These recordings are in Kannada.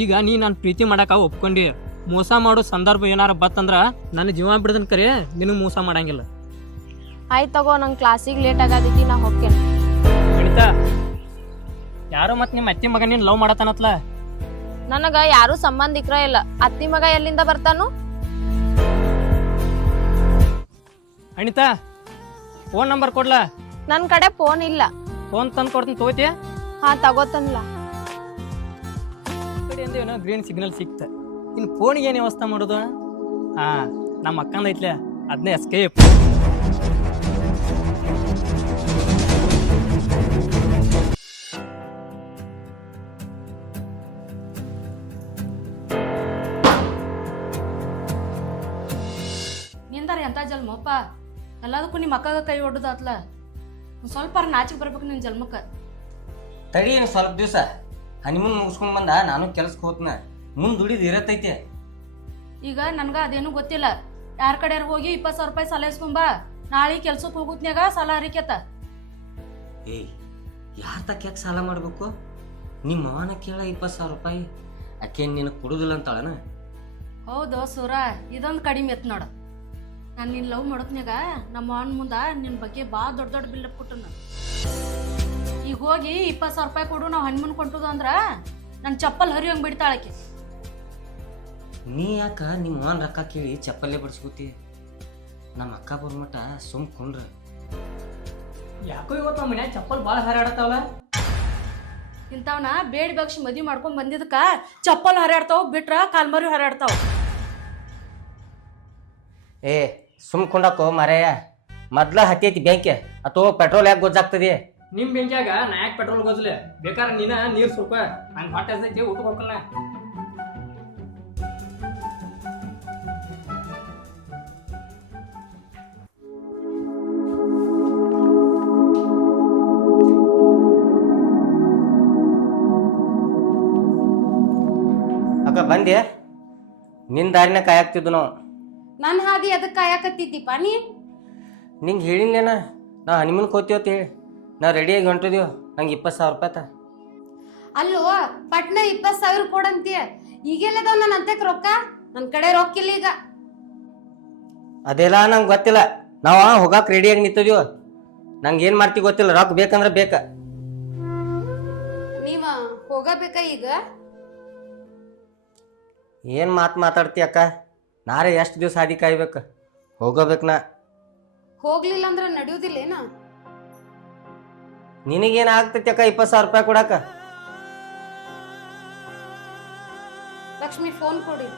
ಈಗ ನೀ ನಾನು ಪ್ರೀತಿ ಮಾಡಾಕ ಒಪ್ಕೊಂಡಿ, ಮೋಸ ಮಾಡೋ ಸಂದರ್ಭ ಏನಾರ ಬತ್ತಂದ್ರ ನನ್ನ ಜೀವ ಬಿಡದನ್ ಕರೆ ನಿನಗೆ ಮೋಸ ಮಾಡಂಗಿಲ್ಲ. ಆಯ್ತು ತಗೋ, ನಂಗೆ ಕ್ಲಾಸಿಗೆ ಲೇಟ್ ಆಗತೈತಿ, ನಾ ಹೋಗ್ತೇನೆ. ಗಣಿತ ಯಾರೋ ಮತ್ತೆ ನಿಮ್ಮ ಅತ್ತಿ ಮಗ ನೀನು ಲವ್ ಮಾಡತಾನತ್ಲ? ನನಗ ಯಾರು ಸಂಬಂಧಿಕರ ಇಲ್ಲ. ಅತ್ತಿ ಮಗ ಎಲ್ಲಿಂದ ಬರ್ತಾನು? Anitha phone number ಕೊಡ್ಲಾ? ನನ್ ಕಡೆ ಫೋನ್ ಇಲ್ಲ. ಫೋನ್ ತಂದು ಕೊಡ್ತೀನಿ, ತಗೋತಿಯ? ಹಾ ತಗೋತನ್ಲ. ಏನೋ ಗ್ರೀನ್ ಸಿಗ್ನಲ್ ಸಿಕ್ತ, ಇನ್ನು ಫೋನಿಗೆ ಏನು ವ್ಯವಸ್ಥೆ ಮಾಡೋದು? ಹಾ, ನಮ್ಮ ಅಕ್ಕಂದ ಐತ್ಲೆ, ಅದನ್ನೇ ಎಸ್ಕೇಪ್. ನಿಂದಾರ ಎಂತ ಜಲ್ಮಪ್ಪ, ಎಲ್ಲದಕ್ಕೂ ನಿಮ್ಮ ಅಕ್ಕಗ ಕೈ ಹೊಡ್ದಾತ್ಲ. ಸ್ವಲ್ಪ ನಾಚಿಗೆ ಬರ್ಬೇಕು ನಿನ್ ಜನ್ಮಕ್ಕ. ತಡಿ ಏನು ಸ್ವಲ್ಪ ದಿವಸ ಹನಿಮೂನ್ ಮುಗಿಸ್ಕೊಂಡ್ ಬಂದ, ನಾನು ಕೆಲ್ಸಕ್ಕೆ ಹೋತ್ನ, ಮುಂದ್ ದುಡಿದು ಇರತ್ತೈತೆ. ಈಗ ನನ್ಗ ಅದೇನು ಗೊತ್ತಿಲ್ಲ. ಯಾರ ಕಡೆ ಹೋಗಿ 20,000 ರೂಪಾಯಿ ಸಾಲ ಇಸ್ಕೊಂಬಾ, ನಾಳೆ ಕೆಲ್ಸಕ್ಕೆ ಹೋಗುತ್ನ್ಯಾಗ ಸಾಲ ಹರಿಕೆತ. ಏಯ್, ಯಾರ ತಕ್ಯಾಕೆ ಸಾಲ ಮಾಡ್ಬೇಕು? ನಿಮ್ಮ ಮಾವನ ಕೇಳ 20,000 ರೂಪಾಯಿ. ಆಕೆ ನಿನಗೆ ಕೊಡುದಿಲ್ಲ ಅಂತಾಳನ? ಹೌದು ಸೂರ, ಇದೊಂದು ಕಡಿಮೆ ಎತ್ ನೋಡ. ನಾನು ನಿನ್ ಲವ್ ಮಾಡೋತ್ನ್ಯಾಗ ನಮ್ಮ ಅವನ ಮುಂದ ನಿನ್ ಬಗ್ಗೆ ಭಾಳ ದೊಡ್ಡ ದೊಡ್ಡ ಬಿಲ್ಡಪ್ ಕೊಟ್ಟನ. ಈಗ ಹೋಗಿ 20,000 ರೂಪಾಯಿ ಕೊಡು, ನಾವು ಹಣ್ಮುನ್ ಕೊಂಟುದು ಅಂದ್ರ ನನ್ನ ಚಪ್ಪಲ್ ಹರಿಯೋಂಗ್ ಬಿಡ್ತಾಳಕ್ಕೆ. ನೀ ಯಾಕ ನಿಮ್ಮ ಮಾವನ ರೊಕ್ಕ ಕೇಳಿ ಚಪ್ಪಲ್ಲೇ ಬಡಿಸ್ಕೋತಿ? ನಮ್ಮ ಅಕ್ಕ ಬರ್ಮಟ ಸುಮ್ಕೊಂಡ್ರ. ಯಾಕೋ ಇವತ್ತು ನಮ್ಮ ಮನ್ಯಾಗ ಚಪ್ಪಲ್ ಭಾಳ ಹಾರಾಡತ್ತಾವಲ್ಲ. ಇಂಥವ್ನ ಬೇಡಿ ಬಗ್ಸಿ ಮದ್ವಿ ಮಾಡ್ಕೊಂಡ್ ಬಂದಿದ್ದಕ್ಕ ಚಪ್ಪಲ್ ಹರಿಯಾಡ್ತಾವ, ಬಿಟ್ರ ಕಾಲ್ಮರಿ ಹರಿಯಾಡ್ತಾವ. ಏ ಸುಮ್ಕೊಂಡಕ್ಕೋ ಮರೆಯ, ಮೊದ್ಲ ಹತ್ತೈತಿ ಬ್ಯಾಂಕೆ ಅಥವಾ ಪೆಟ್ರೋಲ್ ಯಾಕೆ ಗೊತ್ತಾಗ್ತದೆ? ನಿಮ್ ಬೆಂಕಿಯಾಗ ನಾ ಯಾಕೆ ಪೆಟ್ರೋಲ್ ಗೊತ್ತಲೆ? ಬೇಕಾದ್ರೆ ನೀನ ನೀರು ಸ್ವಲ್ಪ ನಂಗೆ ಹೊಟ್ಟೆ ಹಸ್ತೈತಿ, ಊಟ ಹೋಗಲ್ಲ. ಅಕ್ಕ ಬಂದೆ, ನಿನ್ನ ದಾರಿನ ಕಾಯಾಕ್ತಿದ್ದು ನಾವು. ನನ್ನ ಹಾದಿ ಅದಕ್ಕೆ ಕಾಯಕತ್ತಿದ್ದೀಪ ನೀ? ನಿಂಗೆ ಹೇಳಿನೇನ ನಾ ಹನಿಮೂನ್ಗೆ ಹೋಗ್ತೀವತ್ತ ಹೇಳಿ. ನಾವು ರೆಡಿಯಾಗಿ ಹೊಂಟಿದೀವಿ, ನಂಗೆ 20,000 ರೂಪಾಯಿ ತ. ಅಲ್ಲೋ ಪಟ್ನ 20,000 ಕೊಡಂತೀಯ, ಈಗೆಲ್ಲದ ನನ್ನ ಅಂತಕ್ಕೆ ರೊಕ್ಕ? ನನ್ನ ಕಡೆ ರೊಕ್ಕಿಲ್ಲ ಈಗ. ಅದೆಲ್ಲ ನಂಗೆ ಗೊತ್ತಿಲ್ಲ, ನಾವು ಹೋಗಾಕ್ ರೆಡಿಯಾಗಿ ನಿಂತಿದೀವ. ನಂಗೆ ಏನು ಮಾಡ್ತೀವಿ ಗೊತ್ತಿಲ್ಲ, ರೊಕ್ಕ ಬೇಕಂದ್ರೆ ಬೇಕ. ನೀವ ಹೋಗಬೇಕಾ ಈಗ? ಏನು ಮಾತಾಡ್ತಿ ಅಕ್ಕ? ನಾರೇ ಎಷ್ಟು ದಿವಸ ಹಾದಿ ಕಾಯ್ಬೇಕು? ಹೋಗಬೇಕು ನಾ. ಹೋಗ್ಲಿಲ್ಲ ಅಂದ್ರೆ ನಡೆಯುವುದಿಲ್ಲೇನ? ನಿನಗೇನು ಆಗ್ತೈತಿ ಅಕ್ಕ 20,000 ರೂಪಾಯಿ ಕೊಡಾಕ? ಲಕ್ಷ್ಮಿ ಫೋನ್ ಕೊಡಿ.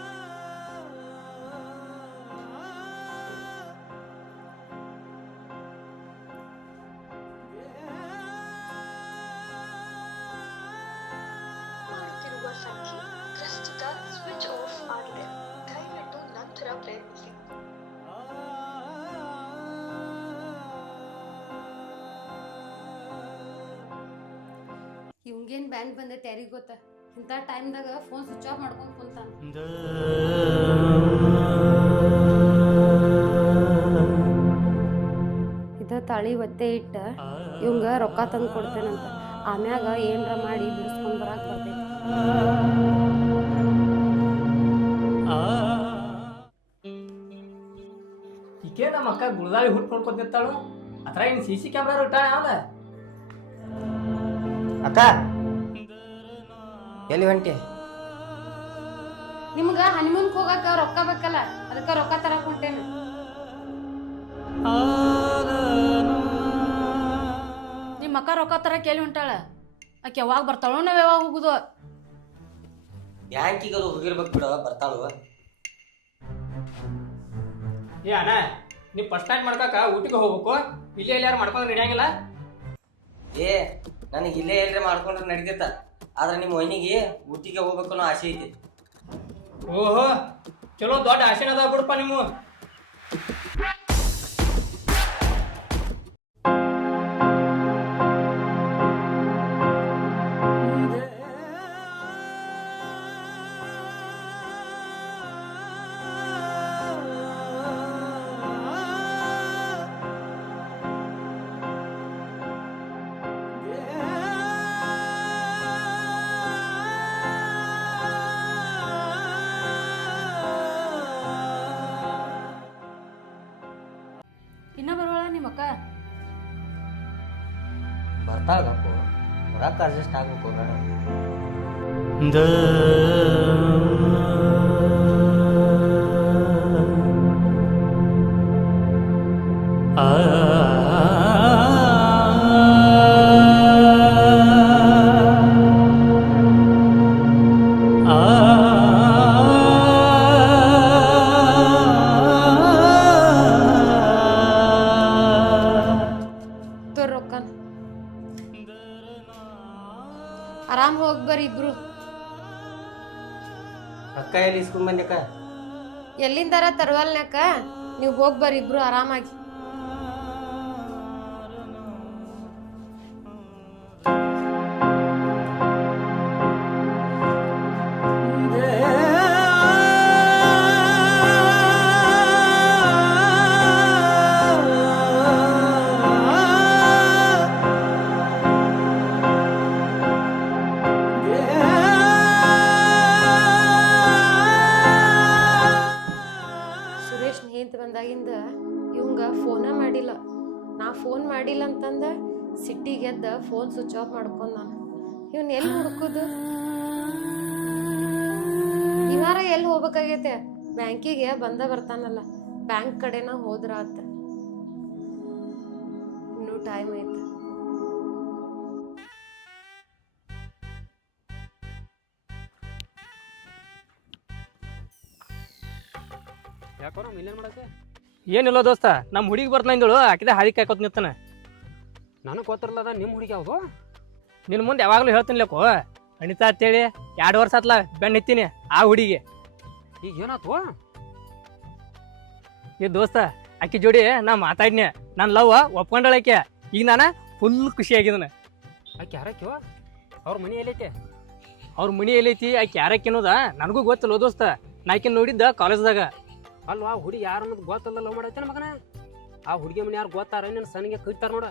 ಸಂಖ್ಯೆ ಪ್ರಸ್ತುತ ಸ್ವಿಚ್ ಆಫ್ ಆಗಿದೆ, ದಯವಿಟ್ಟು ನಂತರ ಪ್ರಯತ್ನಿಸಿ. ಇವಂಗೇನ್ ಬ್ಯಾಂಕ್ ಬಂದೈತೆ ಯಾರಿಗ ಗೊತ್ತ? ಇಂಥ ಟೈಮ್ದಾಗ ಫೋನ್ ಸ್ವಿಚ್ ಆಫ್ ಮಾಡ್ಕೊಂಡು ಕುಂತಾನ. ಇದ ತಾಳಿ ಒತ್ತೆ ಇಟ್ಟ ಇವಂಗ ರೊಕ್ಕ ತಂದು ಕೊಡ್ತೇನಂತ. ಆಮ್ಯಾಗ ಏನರ ಮಾಡಿ ಬಿಡಿಸ್ಕೊಂಡ್ ಬರಾಕ್ ಬರ್ತೈತಿ. ಈಕೆ ನಮ್ಮ ಅಕ್ಕ ಗುಳದಾಳಿ ಹುಟ್ಟು ನೋಡ್ಕೊತಿರ್ತಾಳು, ಅದ್ರ ಇನ್ CC ಕ್ಯಾಮ್ರಾ ಇಟ್ಟಾಳ ಯಾವ್ದ? ಅಕ್ಕ ಎಲ್ಲಿ ಹೊಂಟಿ? ನಿಮ್ಗ ಹನಿಮೂನ್ಗೆ ಹೋಗಾಕ ರೊಕ್ಕ ಬೇಕಲ್ಲ, ಅದಕ್ಕ ರೊಕ್ಕ ತರಕ್ ಹೊಂಟೇನ. ನಿಮ್ಮ ಅಕ್ಕ ರೊಕ್ಕ ತರಕ್ ಎಲ್ಲಿ ಹೊಂಟಾಳ? ಆಕೆ ಯಾವಾಗ ಬರ್ತಾಳೋ ನಾವ್ ಯಾವಾಗ ಹೋಗುದು? ಬ್ಯಾಂಕಿಗೆ ಅದು ಹೋಗಿರ್ಬೇಕು ಬಿಡ, ಬರ್ತಾಳು. ಏ ಅಣ್ಣ, ನೀ ಫಸ್ಟ್ ಟೈಮ್ ಮಾಡ್ಕಾಕ ಊಟಿಗೆ ಹೋಗ್ಬೇಕು, ಇಲ್ಲೇ ಎಲ್ಲಾರು ಮಾಡ್ಕೊಂಡು ನಡೆಯಂಗಿಲ್ಲ. ಏ ನನಗೆ ಇಲ್ಲೇ ಎಲ್ರಿ ಮಾಡ್ಕೊಂಡ್ರೆ ನಡೀತೈತ, ಆದ್ರೆ ನಿಮ್ಮ ವೈನಿಗೆ ಊಟಿಗೆ ಹೋಗ್ಬೇಕು ಅನ್ನೋ ಆಸೆ ಐತಿ. ಓಹೋ, ಚಲೋ ದೊಡ್ಡ ಆಸೆನ ಅದ ಬಿಡಪ್ಪ ನಿಮ್ಮ. ಇನ್ನ ಬರೋಳ ನಿಮ್ಮ ಅಕ್ಕ ಬರ್ತಾಳಗಪ್ಪು ಬರಕ್ಕೆ ಅಡ್ಜಸ್ಟ್ ಆಗ್ಬೇಕು ಬೇಡ ರೊಕ್ಕನ ಆರಾಮ್ ಹೋಗಿ ಬರ್ರಿ ಇಬ್ರು. ಅಕ್ಕ ಎಲ್ಲಿ ಇಸ್ಕೊಂಡ್ ಬಂದಕ್ಕ ಎಲ್ಲಿಂದಾರ ತರವಲ್ನ್ಯಾಕ ನೀವು ಹೋಗಿ ಬರ್ರಿ ಇಬ್ರು ಆರಾಮಾಗಿ. ಸುರೇಶ್ ನಿಂತ ಬಂದಾಗಿಂದ ಇವಂಗ ಫೋನ ಮಾಡಿಲ್ಲ. ನಾ ಫೋನ್ ಮಾಡಿಲ್ಲ ಅಂತಂದ ಸಿಟ್ಟಿಗೆದ್ದ ಫೋನ್ ಸ್ವಿಚ್ ಆಫ್ ಮಾಡ್ಕೊಂಡ್ ನಾನು. ಇವನ್ ಎಲ್ಲಿ ಹುಡುಕುದು? ಇವಾರ ಎಲ್ಲಿ ಹೋಗ್ಬೇಕಾಗೈತೆ? ಬ್ಯಾಂಕಿಗೆ ಬರ್ತಾನಲ್ಲ, ಬ್ಯಾಂಕ್ ಕಡೆನ ಹೋದ್ರ ಆತ. ಇನ್ನೂ ಟೈಮ್ ಐತೆ. ಯಾಕೋ ನಮ್ಮ ಇಲ್ಲೇನು ಮಾಡಕ್ಕೆ? ಏನಿಲ್ಲ ದೋಸ್ತ, ನಮ್ಮ ಹುಡುಗಿ ಬರ್ತಾನಿಂದಳು ಆಕಿದ ಹಾದಿ ಕಾಯ್ಕೋತ ನಿಂತಾನ. ನನಗೆ ಗೊತ್ತಿರಲ್ಲದ ನಿಮ್ಮ ಹುಡುಗಿ ಯಾವುದು? ನಿನ್ನ ಮುಂದೆ ಯಾವಾಗಲೂ ಹೇಳ್ತೀನಿಲ್ಲಕ್ಕೋ, ಅನಿತಾ ಅಂತೇಳಿ 2 ವರ್ಷ ಆತ್ಲ ಬೆಣ್ಣ ಎತ್ತೀನಿ ಆ ಹುಡುಗಿ. ಈಗ ಏನಾಯ್ತು? ಈ ದೋಸ್ತ ಆಕಿ ಜೋಡಿ ನಾ ಮಾತಾಡ್ನಿ, ನನ್ನ ಲವ್ ಒಪ್ಕೊಂಡಳಾಕೆ. ಈಗ ನಾನು ಫುಲ್ ಖುಷಿ ಆಗಿದ್ದಾನೆ. ಆಕೆ ಯಾರಕ್ಕಿವ? ಅವ್ರ ಮನೆ ಎಲ್ಲೈತೆ? ಅವ್ರ ಮನಿ ಎಲ್ಲೈತಿ, ಆಕಿ ಯಾರಕ್ಕೆ ಅನ್ನೋದ ನನಗೂ ಗೊತ್ತಿಲ್ಲ ದೋಸ್ತ. ನಾ ಆಕಿನ ನೋಡಿದ್ದ ಕಾಲೇಜ್ದಾಗ. ಅಲ್ವಾ ಹುಡುಗಿ ಯಾರು ಅನ್ನೋದು ಗೊತ್ತಲ್ಲ, ಲವ್ ಮಾಡೈತೆ ಮಗನ. ಆ ಹುಡುಗಿ ಮನೆ ಯಾರು ಗೊತ್ತಾರ ನಿನ್ನ ಸನಿಗೆ ಕೈತಾರ ನೋಡ.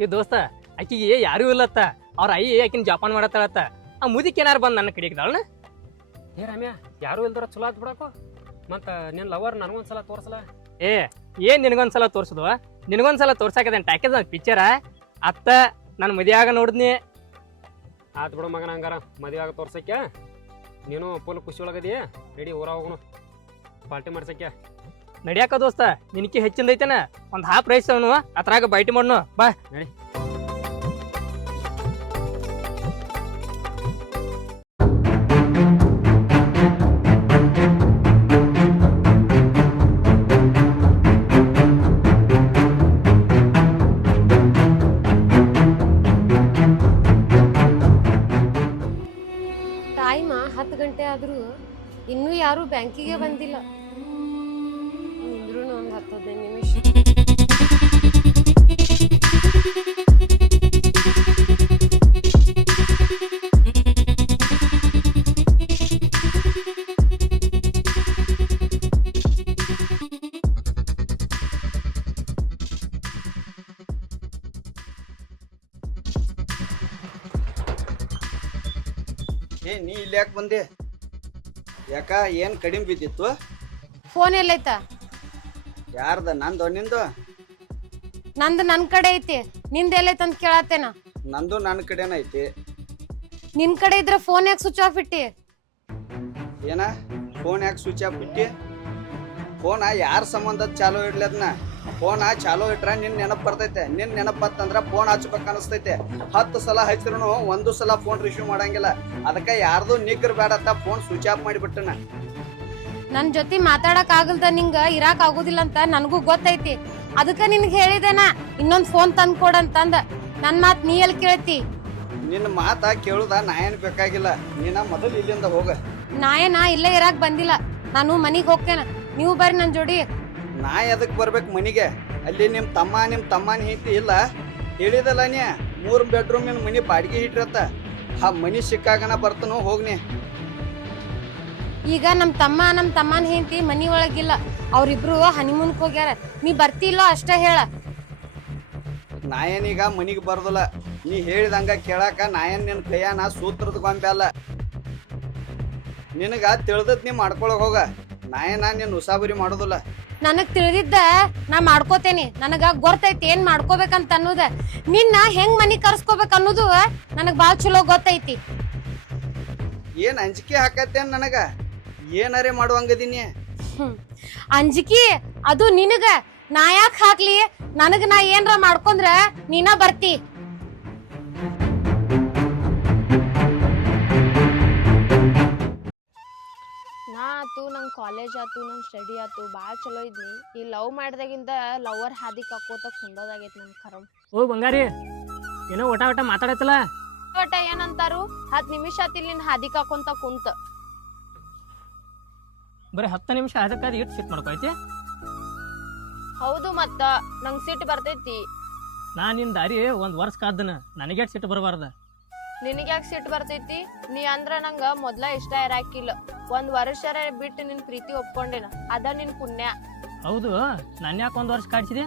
ಈ ದೋಸ್ತ ಆಕಿಗೆ ಯಾರೂ ಇಲ್ಲತ್ತ, ಅವ್ರ ಐ ಆಕಿನ ಜಪಾನ್ ಮಾಡತ್ತಾಳತ್ತ. ಆ ಮುದಿಕ್ ಏನಾರು ಬಂದು ನನ್ನ ಕಡೆಗಿದ್ದಾಳನ. ಏ ರಾಮ್ಯ, ಯಾರು ಇಲ್ದಾರ ಚಲೋ ಆತ್ ಬಿಡಾಕು. ಮತ್ತು ನಿನ್ನ ಲವರ್ ನನಗೊಂದ್ಸಲ ತೋರಿಸಲ್ಲ. ಏನ್ ನಿನಗೊಂದ್ಸಲ ತೋರ್ಸುದು? ನಿನಗೊಂದ್ಸಲ ತೋರ್ಸಾಕದೇನು ಟ್ಯಾಕೇಜ್ ಪಿಕ್ಚರ ಅತ್ತ ನಾನು ಮದುವೆಯಾಗ ನೋಡಿದ್ನಿ. ಆತ್ ಬಿಡು ಮಗನ, ಹಂಗಾರ ಮದುವೆ ಆಗ ತೋರ್ಸಕ್ಕೆ. ನೀನು ಫುಲ್ ಖುಷಿ ಒಳಗದಿ. ರೆಡಿ ಊರ ಹೋಗೋಣ, ಪಾರ್ಟಿ ಮಾಡ್ಸಕ್ಕೆ. ನಡಿಯಾಕ ದೋಸ್ತ, ನಿನಕಿ ಹೆಚ್ಚಿಂದ ಐತೇನ? ಒಂದು ಹಾಫ್ ರೈಸ್ ಅವನು ಅತ್ರಾಗ ಬೈಟಿ ಮಾಡ್ನು ಬಾ ನಡಿ. ಟೈಮ್ 10 ಗಂಟೆ ಆದ್ರೂ ಇನ್ನೂ ಯಾರು ಬ್ಯಾಂಕಿಗೆ ಬಂದಿಲ್ಲ. ನಿಂದ್ರೂ ಒಂದು 10-15 ನಿಮಿಷ. ಏ ನೀ ಇಲ್ಲಿ ಯಾಕೆ ಬಂದೆ? ಯಾಕ ಏನು ಕಡಿಮೆ ಬಿದ್ದಿತ್ತು? ಫೋನ್ ಎಲ್ಲೈತ? ಯಾರ್ದ? ನಂದು ನಿಂದು? ನಂದು ನನ್ನ ಕಡೆ ಐತಿ, ನಿಂದ ಎಲ್ಲೈತೆ ಅಂತ ಕೇಳತ್ತೇನ. ನಂದು ನನ್ನ ಕಡೆನ ಐತಿ. ನಿನ್ ಕಡೆ ಇದ್ರೆ ಫೋನ್ ಯಾಕೆ ಸ್ವಿಚ್ ಆಫ್ ಇಟ್ಟಿ? ಏನ ಫೋನ್ ಯಾಕೆ ಸ್ವಿಚ್ ಆಫ್ ಇಟ್ಟಿ? ಫೋನ ಯಾರ ಸಂಬಂಧ ಚಾಲೋ ಇಡ್ಲಿ ಅದನ್ನ? ಫೋನ ಚಾಲೋ ಇಟ್ರ ನಿನ್ ನೆನಪು ಬರ್ತೈತೆ. ನಿನ್ ನೆನಪು ಬತ್ತಂದ್ರ ಫೋನ್ ಹಚ್ಬೇಕು ಅನಿಸ್ತೈತೆ. 10 ಸಲ ಹಚ್ಚಿದ್ರು 1 ಸಲ ಫೋನ್ ರಿಸೀವ್ ಮಾಡಂಗಿಲ್ಲ. ಅದಕ್ಕೆ ಯಾರ್ದು ನಿಗ್ರ ಬೇಡತ್ತ ಫೋನ್ ಸ್ವಿಚ್ ಆಫ್ ಮಾಡಿಬಿಟ್ಟನ. ನನ್ ಜೊತೆ ಮಾತಾಡಕ್ ಆಗಲ್ದ, ನಿಂಗ ಇರಾಕ್ ಆಗುದಿಲ್ಲ ಅಂತ ನನಗೂ ಗೊತ್ತೈತಿ. ಅದಕ್ಕ ನಿನ್ಗೆ ಹೇಳಿದೇನ ಇನ್ನೊಂದ್ ಫೋನ್ ತಂದ್ ಕೊಡಂತಂದ. ನನ್ ಮಾತ್ ನೀ ಎಲ್ಲಿ ಕೇಳ್ತಿ? ನಿನ್ನ ಮಾತ ಕೇಳುದ ನಾ ಏನ್ ಬೇಕಾಗಿಲ್ಲ. ನೀನ ಮೊದಲು ಇಲ್ಲಿಂದ ಹೋಗ. ನಾ ಇಲ್ಲೇ ಇರಾಕ್ ಬಂದಿಲ್ಲ, ನಾನು ಮನಿಗ್ ಹೋಗ್ತೇನ. ನೀವು ಬರ್ರಿ ನನ್ ಜೋಡಿ. ನಾ ಎದಕ್ ಬರ್ಬೇಕು ಮನಿಗೆ? ಅಲ್ಲಿ ನಿಮ್ ತಮ್ಮನ ಹೆಂಡತಿ ಇಲ್ಲ ಹೇಳಿದಲ್ಲ ನೀ? 3 ಬೆಡ್ರೂಮಿನ ಮನಿ ಬಾಡಿಗೆ ಇಟ್ರತ್ತ. ಆ ಮನಿ ಸಿಕ್ಕಾಗನ ಬರ್ತನು ಹೋಗ್ನಿ. ಈಗ ನಮ್ ತಮ್ಮನ ಹೆಂಡತಿ ಮನಿ ಒಳಗಿಲ್ಲ, ಅವ್ರಿಬ್ರು ಹನಿಮೂನ್ಕ್ ಹೋಗ್ಯಾರ. ನೀ ಬರ್ತಿಲ್ಲೋ ಅಷ್ಟ ಹೇಳ. ನಾ ಏನೀಗ ಮನಿಗೆ ಬರ್ದಲ್ಲ. ನೀ ಹೇಳಿದಂಗ ಕೇಳಾಕ ನಾ ಏನ್ ನಿನ್ ಕೈಯಾನ ಸೂತ್ರದ ಗೊಂಬೆ ಅಲ್ಲ. ನಿನಗ ತಿಳಿದತ್ ನೀ ಮಾಡ್ಕೊಳಕ್ ಹೋಗ. ನಾ ಏನ ನಿನ್ ಉಸಾಬರಿ ಮಾಡೋದಿಲ್ಲ. ನನಗ್ ತಿಳಿದಿದ್ದ ನಾ ಮಾಡ್ಕೋತೇನಿ. ನನಗ ಗೊತ್ತೈತಿ ಏನ್ ಮಾಡ್ಕೋಬೇಕಂತ ಅನ್ನೋದ. ನಿನ್ನ ಹೆಂಗ್ ಮನಿ ಕರ್ಸ್ಕೋಬೇಕ ಅನ್ನೋದು ನನಗ್ ಬಾಳ್ ಚಲೋ ಗೊತ್ತೈತಿ. ಏನ್ ಅಂಜಿಕೆ ಹಾಕತ್ತೇನ್ ನನಗ? ಏನಾರೇ ಮಾಡುವಂಗದೀನಿ. ಅಂಜಿಕಿ ಅದು ನಿನಗ. ನಾ ಯಾಕೆ ಹಾಕ್ಲಿ? ನನಗ ನಾ ಏನ್ರ ಮಾಡ್ಕೊಂಡ್ರ ನೀನ ಬರ್ತಿ. ನಾ ಆತು ನಂಗೆ ಕಾಲೇಜ್ ಆತು ನಂಗೆ ಸ್ಟಡಿ ಆತು ಭಾಳ ಚಲೋ ಇದ್ನಿ. ಈ ಲವ್ ಮಾಡ್ದಾಗಿಂದ ಲವರ್ ಹಾದಿ ಕಕ್ಕೋತ ಕುಂಡೋದಾಗೈತಿ ನನ್ ಕರಮ್. ಓ ಬಂಗಾರಿ, ಏನೋ ಒಟ ಒಟ ಮಾತಾಡತ್ತಲ್ಲ. ಒಟ್ಟ ಏನಂತಾರು 10 ನಿಮಿಷ ಆತಿಲ್ ನಿನ್ ಹಾದಿ ಕಾಕೊಂತ ಕುಂತ. ಬರೀ 10 ನಿಮಿಷ ಅದಕ್ಕಾದ ಇಟ್ಟು ಸಿಟ್ ಮಾಡ್ಕೊಯ್ತಿ. ಹೌದು ಮತ್ತ ನಂಗ್ ಸಿಟ್ಟು ಬರ್ತೈತಿ. ನಾ ನಿನ್ ದಾರಿ ಒಂದ್ ವರ್ಷ ಕಾದನ, ನನಗೆ ಸಿಟ್ಟು ಬರಬಾರ್ದ. ನಿನಗ್ಯಾಕೆ ಸಿಟ್ಟು ಬರ್ತೈತಿ? ನೀ ಅಂದ್ರ ನಂಗ ಮೊದ್ಲ ಇಷ್ಟ ಇರಾಕಿಲ್ಲ. 1 ವರ್ಷ ಬಿಟ್ಟು ನಿನ್ ಪ್ರೀತಿ ಒಪ್ಕೊಂಡೇನ, ಅದ ನಿನ್ ಪುಣ್ಯ. ಹೌದು, ನನ್ನ ಯಾಕೆ 1 ವರ್ಷ ಕಾಡ್ಸಿದೆ?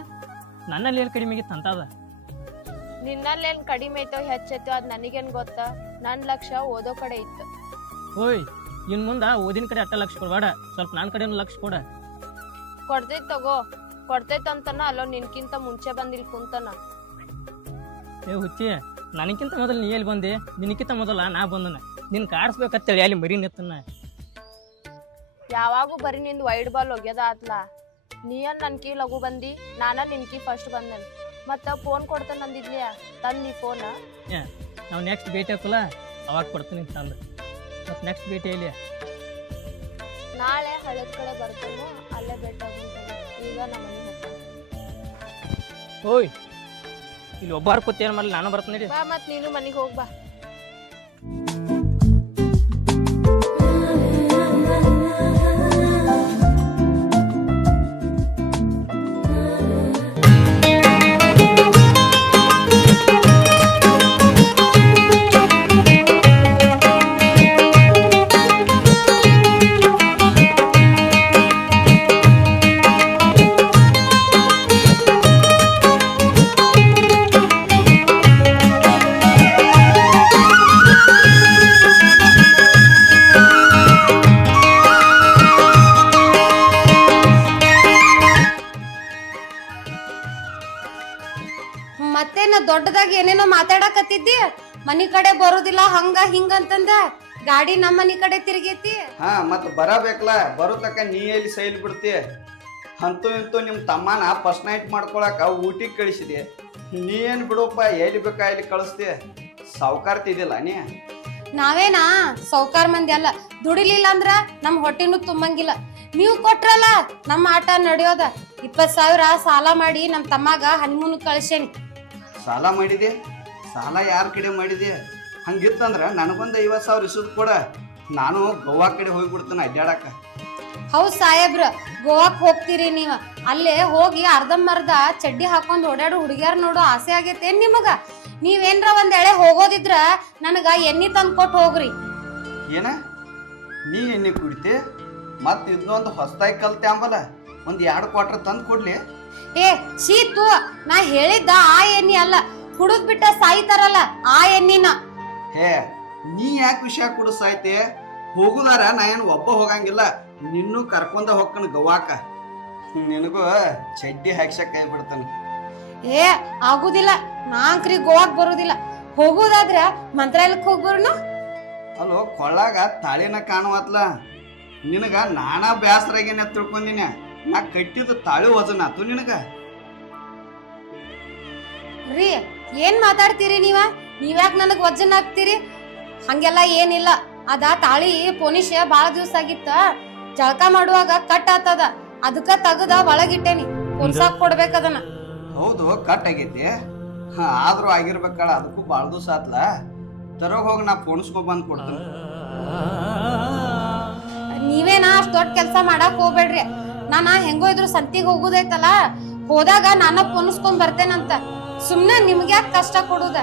ನನ್ನಲ್ಲಿ ಏನು ಕಡಿಮೆ ಆಗಿತ್ತು ಅಂತದ? ನಿನ್ನಲ್ಲೇನ್ ಕಡಿಮೆ ಐತೋ ಹೆಚ್ಚೈತೋ ಅದ್ ನನಗೇನ್ ಗೊತ್ತ. ನನ್ ಲಕ್ಷ್ಯ ಓದೋ ಕಡೆ ಇತ್ತು. ಓಯ್, ಇನ್ ಮುಂದ ಓದಿನ ಕಡೆ ಅಟ್ಟ ಲಕ್ಷ ಕೊಡಬೇಡ, ಸ್ವಲ್ಪ ನನ್ನ ಕಡೆನೂ ಲಕ್ಷ ಕೊಡ. ಕೊಡ್ತೈತ್ ತಗೋ, ಕೊಡ್ತೈತಂತನ ಅಲ್ಲೋ ನಿನ್ಕಿಂತ ಮುಂಚೆ ಬಂದಿಲ್ ಕುಂತನ. ಏ ಹುಚ್ಚಿ, ನನಗಿಂತ ಮೊದಲು ನೀ ಎಲ್ಲಿ ಬಂದೆ? ನಿನಕ್ಕಿಂತ ಮೊದಲ ನಾ ಬಂದನ. ನಿನ್ ಕಾಡಿಸ್ಬೇಕತ್ತೇಳಿ ಅಲ್ಲಿ ಮರಿ ನಿತ್ತನ. ಯಾವಾಗೂ ಬರೀ ನಿಂದ್ ವೈಡ್ ಬಾಲ್ ಒಗ್ಯದ ಆತ್ಲಾ. ನೀಯನ್ ನನ್ ಕೀ ಲಗು ಬಂದಿ, ನಾನ ನಿನ್ ಕೀ ಫಸ್ಟ್ ಬಂದನ್. ಮತ್ತ ಫೋನ್ ಕೊಡ್ತಾನ ಅಂದಿದ್ಲಿಯಾ, ತಂದಿ ಫೋನ್? ನಾವು ನೆಕ್ಸ್ಟ್ ಭೇಟಿ ಹಾಕಲ್ಲ ಅವಾಗ ಕೊಡ್ತೀನಿ ತಂದು. ಮತ್ತೆ ನೆಕ್ಸ್ಟ್ ಭೇಟಿ ಎಲ್ಲಿ? ನಾಳೆ ಹಳದ್ ಕಡೆ ಬರ್ತೇನೆ, ಅಲ್ಲೇ ಭೇಟಿ ಆಗುಂತೇನೆ. ಈಗ ನಮ್ಮ ಮನೆ ಹೋಗ್ತೇನೆ. ಓಯ್, ಇಲ್ಲಿ ಒಬ್ಬರು ಕೂತ್ ಏನ್ ಮಾಡಲಿ, ನಾನು ಬರ್ತೀನಿ ನಡಿ. ಬಾ, ಮತ್ ನೀನು ಮನಿಗ್ ಹೋಗ್ಬಾ. ಮತ್ತೇನ ದೊಡ್ಡದಾಗಿ ಏನೇನೋ ಮಾತಾಡಕತ್ತಿದ್ದಿ? ಮನಿ ಕಡೆ ಬರೋದಿಲ್ಲ ಹಂಗ ಹಿಂಗ ಅಂತಂದ ಗಾಡಿ ನಮ್ಮ ಮನಿ ಕಡೆ ತಿರುಗೈತಿ. ಹಾ, ಮತ್ ಬರಬೇಕಲ್ಲ. ಬರೋ ತಕ್ಕ ನೀ ಎಲ್ಲಿ ಸೈಲ್ ಬಿಡ್ತಿ? ಅಂತೂ ಇಂತೂ ನಿಮ್ ತಮ್ಮನ ಫಸ್ಟ್ ನೈಟ್ ಮಾಡ್ಕೊಳಕ ಊಟಿಗೆ ಕಳಿಸಿದೆ. ನೀ ಏನ್ ಬಿಡಪ್ಪ, ಎಲ್ಲಿ ಬೇಕಾ ಎಲ್ಲಿ ಕಳಿಸ್ತಿ? ಸಾವುಕಾರ್ತಿದ್ದಿಲ್ಲ ನೀ. ನಾವೇನಾ ಸೌಕಾರ ಮಂದಿ ಅಲ್ಲ. ದುಡಿಲಿಲ್ಲ ಅಂದ್ರ ನಮ್ ಹೊಟ್ಟಿನೂ ತುಂಬಂಗಿಲ್ಲ. ನೀವು ಕೊಟ್ರಲ್ಲ ನಮ್ಮ ಆಟ ನಡೆಯೋದ. 20,000 ಸಾಲ ಮಾಡಿ ನಮ್ ತಮ್ಮಗ ಹನಿಮೂನ್ ಕಳ್ಸೇನಿ. ಸಾಲ ಮಾಡಿದೆ? ಸಾಲ ಯಾರ ಕಡೆ ಮಾಡಿದೆ? ಹಂಗಿತ್ತಂದ್ರ ನನಗೊಂದು 50,000 ಇಸುದ್ ಕೊಡ. ನಾನು ಗೋವಾ ಕಡೆ ಹೋಗ್ಬಿಡ್ತೇನೆ ಅಡ್ಡಾಡಕ. ಹೌದ್ ಸಾಹೇಬ್ರ, ಗೋವಾಕ್ ಹೋಗ್ತೀರಿ ನೀವ. ಅಲ್ಲೇ ಹೋಗಿ ಅರ್ಧಂಬರ್ಧ ಚಡ್ಡಿ ಹಾಕೊಂಡ್ ಓಡಾಡು ಹುಡುಗ್ಯಾರ ನೋಡೋ ಆಸೆ ಆಗೈತೇನ್ ನಿಮಗ? ನೀವೇನ್ರ ಒಂದ್ ಎಳೆ ಹೋಗೋದಿದ್ರ ನನಗ ಎಣ್ಣಿ ತಂದ್ ಕೊಟ್ಟು ಹೋಗ್ರಿ. ಏನ ನೀ ಎಣ್ಣೆ ಕುಡಿತಿ? ಮತ್ ಇದನ್ನೊಂದು ಹೊಸದಾಗಿ ಕಲ್ತೆ ಅಂಬಲ್ಲ, ಒಂದ್ 2 ಕ್ವಾರ್ಟರ್ ತಂದ್ ಕೊಡ್ಲಿ? ಏ ಶೀತು, ನಾ ಹೇಳಿದ್ದ ಆ ಎಣ್ಣಿ ಅಲ್ಲ, ಕುಡಿದ್ ಬಿಟ್ಟ ಸಾಯ್ತಾರಲ್ಲ ಆ ಎಣ್ಣಿನ. ಹೇ, ನೀ ಯಾಕೆ ವಿಷಯ ಕುಡಿಸಾಯ್ತಿ? ಹೋಗುದಾರ ನಾ ಏನು ಒಬ್ಬ ಹೋಗಂಗಿಲ್ಲ, ನಿನ್ನೂ ಕರ್ಕೊಂಡ ಹೋಗ್ಕಣ ಗೋವಾಕ. ನಿನಗೂ ಚಡ್ಡಿ ಹಾಕ್ಸಕ್ ಕೈ ಬಿಡ್ತಾನೆ. ಏ ಆಗುದಿಲ್ಲ, ನಾಂಕ್ರಿ ಗೋವಾಕ್ ಬರುದಿಲ್ಲ. ಹೋಗುದಾದ್ರ ಮಂತ್ರಾಲಯಕ್ಕೆ ಹೋಗ್ಬರ್ನು. ಅಲ್ಲೋ, ಕೊಳ್ಳಾಗ ತಾಳಿನ ಕಾಣುವತ್ಲ. ನಿನಗ ನಾನಾ ಬ್ಯಾಸರಾಗೇನ ತಿಳ್ಕೊಂಡಿನ. ನಾ ಕಟ್ಟಿದ ತಾಳಿ ವಜನ ಆತು ನಿನಗ. ರೀ ಏನ್ ಮಾತಾಡ್ತೀರಿ ನೀವ್ಯಾಕ್ ನನಗ್ ವಜ್ಜನ್ ಹಾಕ್ತೀರಿ? ಹಂಗೆಲ್ಲ ಏನಿಲ್ಲ. ಅದ ತಾಳಿ ಪೋನಿಷ ಬಾಳ ದಿವ್ಸ ಆಗಿತ್ತ, ಜಳಕ ಮಾಡುವಾಗ ಕಟ್ ಆತದ, ಅದಕ್ಕ ತಗದ ಒಳಗಿಟ್ಟೇನಿ. ಪೊನ್ಸಾಕ್ ಕೊಡ್ಬೇಕದನ್ನ. ಹೌದು, ಕಟ್ ಆಗೈತಿ. ಆದ್ರೂ ಆಗಿರ್ಬೇಕಳ, ಅದಕ್ಕೂ ಬಾಳ ದಿವ್ಸ ಆತ್ಲ. ತರೋಗ್ ಹೋಗಿ ನಾ ಪೋಣಿಸ್ಕೊಂಡ್ ಬಂದ್ ಕೊಡ್ತೇನೆ. ನೀವೇನಾ ಅಷ್ಟ್ ದೊಡ್ಡ ಕೆಲ್ಸ ಮಾಡಕ್ ಹೋಗ್ಬೇಡ್ರಿ. ನಾನ ಹೆಂಗೋ ಇದ್ರು ಸಂತಿಗ್ ಹೋಗುದೈತಲ್ಲ, ಹೋದಾಗ ನಾನ ಪೊನ್ಸ್ಕೊಂಡ್ ಬರ್ತೇನಂತ. ಸುಮ್ನೆ ನಿಮ್ಗ್ಯಾಕ್ ಕಷ್ಟ ಕೊಡುದ?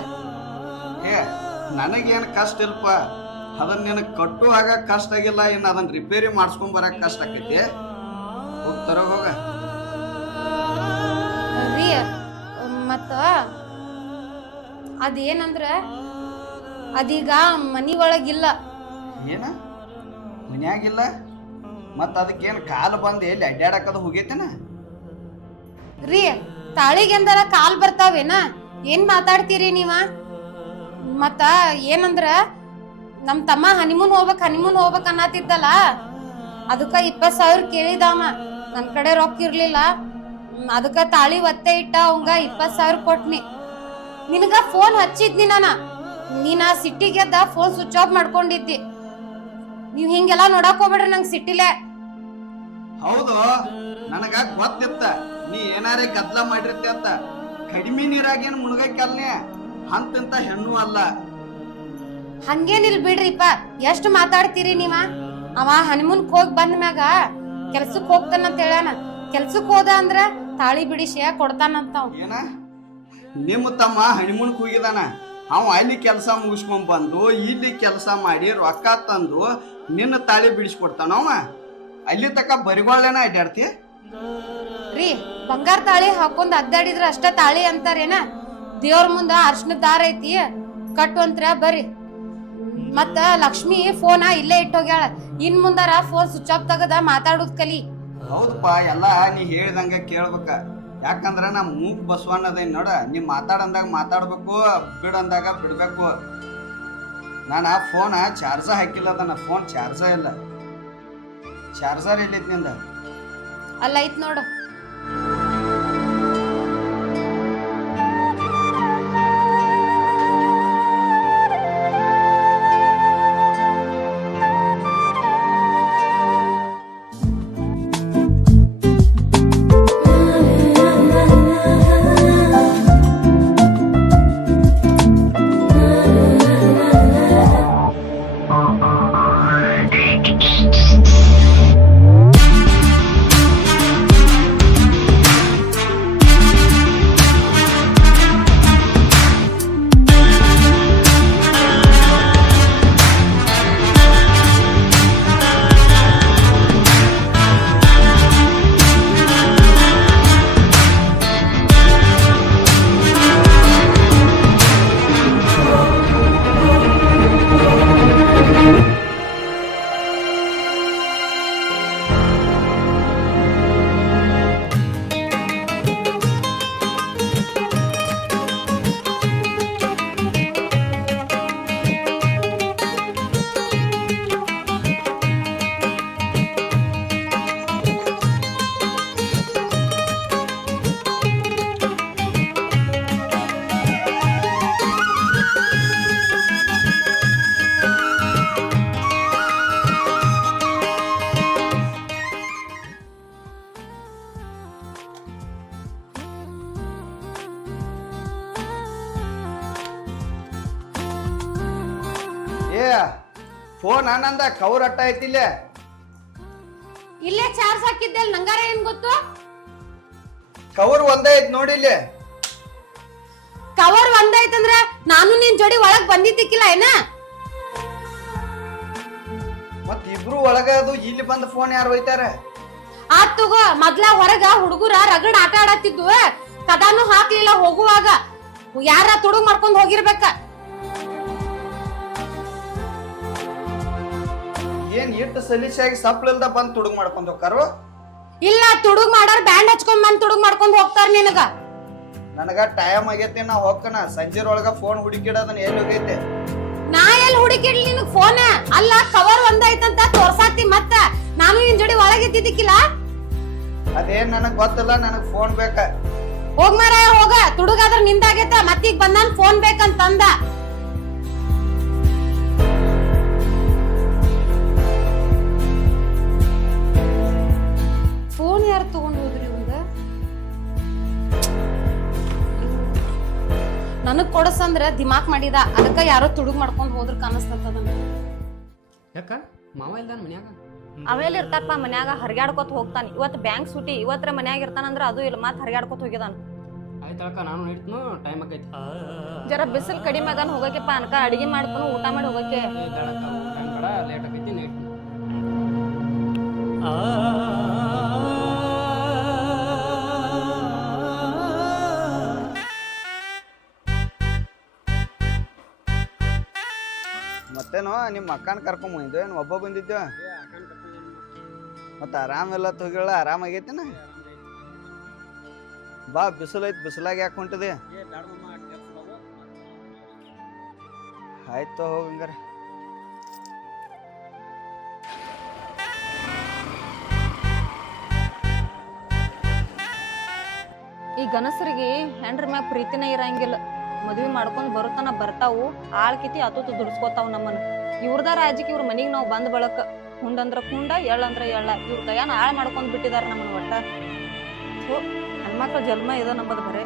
ಏ, ನನಗೇನು ಕಷ್ಟ ಇಲ್ಪ. ಅದನ್ನ ನಿನಗೆ ಕಟ್ಟುವಾಗ ಕಷ್ಟ ಆಗಿಲ್ಲ, ಇನ್ನು ಅದನ್ನ ರಿಪೇರಿ ಮಾಡಿಸ್ಕೊಂಡ್ ಬರಕ್ ಕಷ್ಟ ಆಕೈತಿ. ಹೋಗ್ತಾರ ಹೋಗ. ರೀ ಮತ್ತ ಅದೇನಂದ್ರ ಅದೀಗ ಮನಿ ಒಳಗಿಲ್ಲ. ಏನ ಮನ್ಯಾಗಿಲ್ಲ? ಮತ್ತು ಅದಕ್ಕೇನು ಕಾಲು ಬಂದು ಎಲ್ಲಿ ಅಡ್ಡಾಡಕ್ಕದು ಹೋಗೈತೇನ? ರೀ ತಾಳಿಗೆಂದರ ಕಾಲ್ ಬರ್ತಾವೇನ? ಏನ್ ಮಾತಾಡ್ತೀರಿ ನೀವ? ಮತ್ತ ಏನಂದ್ರ ನಮ್ ತಮ್ಮ ಹನಿಮೂನ್ ಹೋಗ್ಬೇಕ್ ಅನ್ನತಿದ್ದಲ್ಲ, ಅದಕ್ಕ 20,000 ಕೇಳಿದಾಮ. ನನ್ ಕಡೆ ರೊಕ್ಕ ಇರ್ಲಿಲ್ಲ, ಅದಕ್ಕ ತಾಳಿ ಒತ್ತೆ ಇಟ್ಟ ಅವಂಗ 20,000 ಕೊಟ್ನಿ. ನಿನಗ ಫೋನ್ ಹಚ್ಚಿದ್ನಿ ನೀನ ಸಿಟ್ಟಿಗೆದ್ದ ಫೋನ್ ಸ್ವಿಚ್ ಆಫ್ ಮಾಡ್ಕೊಂಡಿದ್ದಿ. ನೀವ್ ಹಿಂಗೆಲ್ಲಾ ನೋಡಕ್ ಹೋಗ್ಬೇಡ್ರಿ, ನಂಗ್ ಸಿಟ್ಟಿಲೆ. ಹೌದು, ನನಗ ಗೊತ್ತಿತ್ತ ನೀ ಏನಾರೇ ಗದ್ಲ ಮಾಡಿರ್ತಿ ಅಂತ. ಕಡಿಮೆ ನೀರಾಗೇನು ಮುಳುಗೈಕಲ್ನೇ, ಅಂತಂತ ಹೆಣ್ಣು ಅಲ್ಲ. ಹಂಗೇನಿಲ್ ಬಿಡ್ರಿಪ್ಪ, ಎಷ್ಟ್ ಮಾತಾಡ್ತೀರಿ ನೀವ? ಅವ ಹನಿಮೂನ್ಕ್ ಹೋಗ್ ಬಂದ ಮ್ಯಾಗ ಕೆಲ್ಸಕ್ ಹೋಗ್ತಾನಂತ ಹೇಳ್ಯಾನ. ಕೆಲ್ಸಕ್ ಹೋದ ಅಂದ್ರ ತಾಳಿ ಬಿಡಿಸಿ ಕೊಡ್ತಾನಂತ. ಏನ ನಿಮ್ಮ ತಮ್ಮ ಹನಿಮೂನ್ಕ್ ಹೋಗಿದಾನ, ಅವ ಅಲ್ಲಿ ಕೆಲಸ ಮುಗಿಸ್ಕೊಂಡ್ ಬಂದು ಇಲ್ಲಿ ಕೆಲಸ ಮಾಡಿ ರೊಕ್ಕ ತಂದು ನಿನ್ನ ತಾಳಿ ಬಿಡಿಸ್ಕೊಡ್ತಾನ. ಅವ ಅಲ್ಲಿ ತಕ ಬರಿಗೊಳ್ಳೇನ ಅಡ್ಡಾಡ್ತಿ? ರೀ ಬಂಗಾರ ತಾಳಿ ಹಾಕೊಂಡ್ ಅದ್ದಾಡಿದ್ರ ಅಷ್ಟ ತಾಳಿ ಅಂತಾರೇನ? ದೇವ್ರ ಮುಂದ ಅರ್ಶನ ದಾರ ಐತಿ, ಕಟ್ಟುವಂತ್ರ ಬರ್ರಿ. ಮತ್ತ ಲಕ್ಷ್ಮಿ ಫೋನ ಇಲ್ಲೇ ಇಟ್ಟೋಗ್ಯಾಳ. ಇನ್ ಮುಂದಾರ ಫೋನ್ ಸ್ವಿಚ್ ಆಫ್ ತಗದ ಮಾತಾಡೋದ್ ಕಲಿ. ಹೌದಪ್ಪ, ಎಲ್ಲ ನೀ ಹೇಳ್ದಂಗ ಕೇಳ್ಬೇಕ. ಯಾಕಂದ್ರ ನಾ ಮೂಕ್ ಬಸವಣ್ಣದೇನ್ ನೋಡ, ನೀ ಮಾತಾಡಂದಾಗ ಮಾತಾಡ್ಬೇಕು, ಬಿಡಂದಾಗ ಬಿಡ್ಬೇಕು. ನಾನ ಫೋನ ಚಾರ್ಜ ಹಾಕಿಲ್ಲ, ಫೋನ್ ಚಾರ್ಜ ಇಲ್ಲ. ಚಾರ್ಜರ್ ಎಲ್ಲಿತ್ ನಿಂದ? ಅಲ್ಲ ಐತ್ ನೋಡು. ಫೋನ್ ಆನಂದ ಕವರ್ ಅಟ್ಟ ಐತಿಲ್ಲ. ಇಲ್ಲೇ ಚಾರ್ಜ್ ಹಾಕಿದ್ದೆ, ನಂಗಾರ ಏನ್ ಗೊತ್ತು? ಕವರ್ ಒಂದೇ ಐತ್ ನೋಡಿಲ್ಲ. ಕವರ್ ಒಂದೈತಂದ್ರ ನಾನು ನಿನ್ ಜೋಡಿ ಒಳಗ್ ಬಂದಿದ್ದಿಕ್ಕಿಲ್ಲ ಏನ? ಮತ್ ಇಬ್ರು ಒಳಗ ಅದು ಇಲ್ಲಿ ಬಂದ ಫೋನ್ ಯಾರು ಒಯ್ತಾರ? ಆತ್ ತಗೋ. ಮೊದ್ಲ ಹೊರಗ ಹುಡುಗರ ರಗಡ್ ಆಟ ಆಡತ್ತಿದ್ವು, ಕದಾನು ಹಾಕ್ಲಿಲ್ಲ ಹೋಗುವಾಗ. ಯಾರ ತುಡುಗ್ ಮಾಡ್ಕೊಂಡ್ ಹೋಗಿರ್ಬೇಕ. ಏನ್ ಇಟ್ಟು ಸಲೀಸಾಗಿ ಸಪ್ಲಿಲ್ದ ಬಂದ್ ತುಡುಗ್ ಮಾಡ್ಕೊಂಡ್ ಹೋಗ್ತಾರೋ? ಇಲ್ಲ, ತುಡುಗ್ ಮಾಡಾರ ಬ್ಯಾಂಡ್ ಹಚ್ಕೊಂಡ್ ಬಂದ್ ತುಡುಗ್ ಮಾಡ್ಕೊಂಡ್ ಹೋಗ್ತಾರ ನಿನಗ. ನನಗ ಟೈಮ್ ಆಗೈತಿ, ನಾ ಹೋಗ್ಕನ. ಸಂಜೆರೊಳಗ ಫೋನ್ ಹುಡುಕಿಡೋದನ್ನ ಎಲ್ಲಿ ಹೋಗೈತೆ? ನಾ ಎಲ್ಲಿ ಹುಡುಕಿಡ್ಲಿ ನಿನಗ್ ಫೋನ್? ಅಲ್ಲ, ಕವರ್ ಒಂದೈತಂತ ತೋರ್ಸಾತಿ. ಮತ್ತ ನಾನು ನಿನ್ ಜೋಡಿ ಒಳಗಿದ್ದಿಕ್ಕಿಲ್ಲ. ಅದೇನ್ ನನಗ್ ಗೊತ್ತಿಲ್ಲ, ನನಗ್ ಫೋನ್ ಬೇಕ. ಹೋಗ್ ಮಾರಾಯ ಹೋಗ, ತುಡುಗಾದ್ರ ನಿಂದಾಗೈತ. ಮತ್ತೀಗ ಬಂದಾನ್ ಫೋನ್ ಬೇಕಂತಂದ. ಫೋನ್ ಯಾರು ತಗೊಂಡ್ ಹೋದ್ರಿ ಇವಂಗ? ನನಗ್ ಕೊಡಸಂದ್ರ ದಿಮಾಕ್ ಮಾಡಿದ, ಅದಕ್ಕ ಯಾರೋ ತುಡುಗ್ ಮಾಡ್ಕೊಂಡ್ ಹೋದ್ರ ಕಾಣಿಸ್ತದ. ಯಾಕ ಮಾವ ಇಲ್ದಾನ ಮನ್ಯಾಗ? ಅವೆಲ್ಲ ಇರ್ತಾರಪ್ಪ ಮನ್ಯಾಗ, ಹರಿಗಾಡ್ಕೊತ ಹೋಗ್ತಾನ. ಇವತ್ತು ಬ್ಯಾಂಕ್ ಸೂಟಿ, ಇವತ್ತರ ಮನ್ಯಾಗ ಇರ್ತಾನಂದ್ರ ಅದು ಇಲ್ಲ, ಮತ್ ಹರಿಗಾಡ್ಕೊತ ಹೋಗಿದಾನ. ಆಯ್ತಳಕ, ನಾನು ಇಡ್ತನು, ಟೈಮ್ ಆಕೈತಿ. ಜರ ಬಿಸಿಲು ಕಡಿಮೆ ಆಗನ್ ಹೋಗಕ್ಕೆಪ್ಪ ಅನ್ಕ ಅಡಿಗೆ ಮಾಡ್ತಾನು, ಊಟ ಮಾಡಿ ಹೋಗಕ್ಕೆ. ಲೇಟ್ ಆಕೈತಿ, ನೈಟ್. ಮತ್ತೇನೋ ನಿಮ್ಮ ಅಕ್ಕನ ಕರ್ಕೊಂಡ್ ಬಂದಿದ್ದು, ಏನು ಒಬ್ಬ ಬಂದಿದ್ದ? ಮತ್ತು ಆರಾಮೆಲ್ಲ ಹೋಗ್ಯಾಳ, ಆರಾಮಾಗೈತಿನ? ಬಾ, ಬಿಸಿಲೈತಿ, ಬಿಸಿಲಾಗ ಯಾಕೆ ಹೊಂಟಿದೆ? ಆಯ್ತು ಹೋಗಂಗಾರ. ಈ ಗನಸರಿಗೆ ಹೆಂಡ್ರ ಮ್ಯಾಗ ಪ್ರೀತಿನೇ ಇರಂಗಿಲ್ಲ. ಮದ್ವಿ ಮಾಡ್ಕೊಂಡ್ ಬರುತ್ತಾನ ಬರ್ತಾವು, ಆಳ್ಕಿತಿ ಅತುತು ದುಡ್ಸ್ಕೊತಾವ್ ನಮ್ಮನ್ನ. ಇವ್ರದ ರಾಜಕೀಯ ಇವ್ರ ಮನಿಗ್ ನಾವ್ ಬಂದ್ ಬಳಕ ಕುಂಡಂದ್ರ ಕುಂಡ, ಎಳ್ಳಂದ್ರ ಎಳ್ಳ, ಇವ್ರ ಕೈಯಾನ ಹಾಳ್ ಮಾಡ್ಕೊಂಡ್ ಬಿಟ್ಟಿದಾರ ನಮ್ಮನ್ನ. ಒಟ್ಟ ಹೆಣ್ಮಕ್ಳ ಜನ್ಮ ಇದ ನಂಬದ್ ಬರೇ.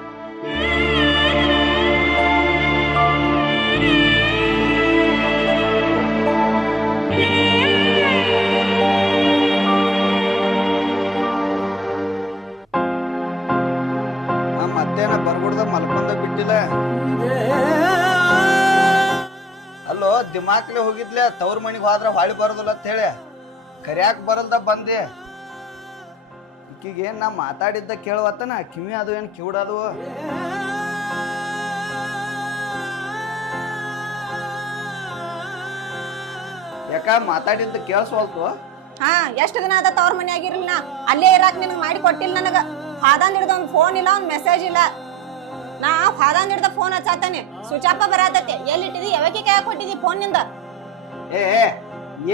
ಮತ್ತೇನ ಬರ್ಗುಡ್ದ ಮಲ್ಕೊಂಡ ಬಿಟ್ಟಿಲ್ಲ. ಅಲ್ಲೋ ದಿಮಾಕ್ಲೆ ಹೋಗಿದ್ಲೆ, ತವ್ರ ಮನಿಗ್ ಹೋದ್ರ ಹೊಳಿ ಬರೋದಿಲ್ಲ ಅಂತ ಹೇಳಿ ಕರ್ಯಾಕ್ ಬರಲ್ದ ಬಂದೆ. ಈಕಿಗೆ ನಾ ಮಾತಾಡಿದ್ದ ಕೇಳವತ್ತನ, ಕಿವಿ ಅದು ಏನ್ ಕಿವಿಡದು? ಯಾಕ ಮಾತಾಡಿದ್ದ ಕೇಳಿಸ್ವಲ್ತು? ಹಾ, ಎಷ್ಟ್ ದಿನ ಆದ ತವ್ರ ಮನೆ ಆಗಿರ್ಲಿಲ್ಲ. ಅಲ್ಲೇ ಇರಾಕ್ ನಿನಗ್ ಮಾಡಿ ಕೊಟ್ಟಿಲ್ಲ ನನಗ. ಫಾದಾನ್ ಹಿಡ್ದ ಒಂದ್ ಫೋನ್ ಇಲ್ಲ, ಒಂದ್ ಮೆಸೇಜ್ ಇಲ್ಲ. ನಾ ಫಾದಾನ್ ಹಿಡ್ದ ಫೋನ್ ಹಚ್ಚಾತಾನೆ, ಸ್ವಿಚ್ ಆಫ್ ಬರತೈತಿ. ಎಲ್ಲಿಟ್ಟಿದಿ, ಯಾವಕ್ಕೆ ಕೈ ಕೊಟ್ಟಿದಿ ಫೋನ್ ನಿಂದ?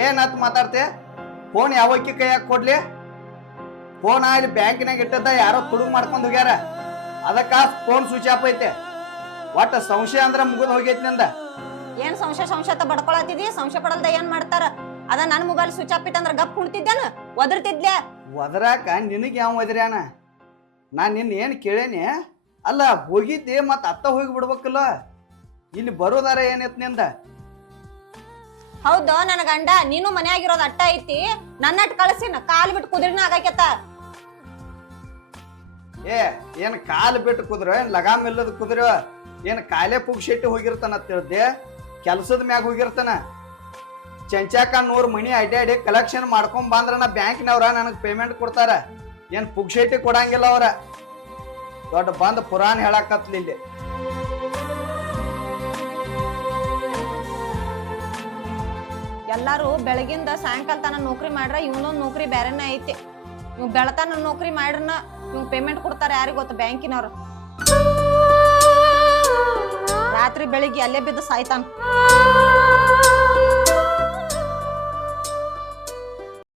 ಏನತ್ ಮಾತಾಡ್ತೆ? ಫೋನ್ ಯಾವಕ್ಕಿ ಕೈಯಾಗ ಕೊಡ್ಲಿ? ಫೋನ್ ಅಲ್ಲಿ ಬ್ಯಾಂಕಿನಾಗ ಇಟ್ಟದ, ಯಾರೋ ತುಡುಗ್ ಮಾಡ್ಕೊಂಡ್ ಹೋಗ್ಯಾರ. ಅದಕ್ಕ ಫೋನ್ ಸ್ವಿಚ್ ಆಫ್ ಐತೆ. ಒಟ್ಟ ಸಂಶಯ ಅಂದ್ರ ಮುಗಿದ್ ಹೋಗೈತಿ ನಿಂದ. ಏನ್ ಸಂಶಯ ಬಡ್ಕೊಳತಿದಿ? ಸಂಶಯ ಪಡಲ್ದ ಏನ್ ಮಾಡ್ತಾರ? ಅದ ನನ್ ಮೊಬೈಲ್ ಸ್ವಿಚ್ ಆಫ್ ಇತ್ತಂದ್ರ ಗಪ್ ಕುಣ್ತಿದ್ದೇನ? ಒದರ್ತಿದ್ಲೆ? ಒದರಾಕ ನಿನಗ್ ಯಾವ ಒದರ್ಯಾನ? ನಾನ್ ನಿನ್ ಏನ್ ಕೇಳೇನಿ? ಅಲ್ಲ ಹೋಗಿದ್ದೆ ಮತ್ ಅತ್ತ ಹೋಗಿ ಬಿಡ್ಬೇಕಲ್ಲ. ಇಲ್ಲಿ ಬರೋದಾರ ಏನೈತ್ ನಿಂದ? ಹೌದು, ನನ್ನ ಗಂಡ ನೀನು ಮನ್ಯಾಗಿರೋದ್ ಅಟ್ಟ ಐತಿ. ನನ್ನಟ್ ಕಳ್ಸಿನ ಕಾಲ್ ಬಿಟ್ಟು ಕುದುರಿನ ಆಗಾಕ್ಯತ. ಏನ್ ಕಾಲ್ ಬಿಟ್ಟು ಕುದ್ರ, ಏನ್ ಲಗಾಮ್ ಇಲ್ಲದ ಕುದ್ರ? ಏನ್ ಕಾಲೇ ಪುಗ್ಶೆಟ್ಟಿ ಹೋಗಿರ್ತಾನ ತಿಳಿದೆ? ಕೆಲ್ಸದ ಮ್ಯಾಗ ಹೋಗಿರ್ತಾನ. ಚೆಂಚಾಕ 100 ಮನಿ ಅಡ್ಯಾಡಿ ಕಲೆಕ್ಷನ್ ಮಾಡ್ಕೊಂಡ್ ಬಂದ್ರ ಬ್ಯಾಂಕಿನವ್ರ ನನಗ್ ಪೇಮೆಂಟ್ ಕೊಡ್ತಾರ. ಏನ್ ಪುಗ್ಶೆಟ್ಟಿ ಕೊಡಂಗಿಲ್ಲ ಅವ್ರ. ದೊಡ್ಡ ಬಂದ್ ಪುರಾಣ ಹೇಳಾಕತ್ಲಿ ಇಲ್ಲಿ. ಎಲ್ಲಾರು ಬೆಳಗಿಂದ ಸಾಯಂಕಾಲ ತನ ನೌಕರಿ ಮಾಡ್ರ, ಇವನೊಂದ್ ನೌಕರಿ ಬ್ಯಾರೆನ ಐತಿ. ಇವ್ ಬೆಳತನ ನೌಕರಿ ಮಾಡ್ರನ ಇವ್ ಪೇಮೆಂಟ್ ಕೊಡ್ತಾರ ಯಾರಿಗ ಗೊತ್ತ? ಬ್ಯಾಂಕಿನವ್ರು. ರಾತ್ರಿ ಬೆಳಿಗ್ಗೆ ಅಲ್ಲೇ ಬಿದ್ದು ಸಾಯ್ತಾನ.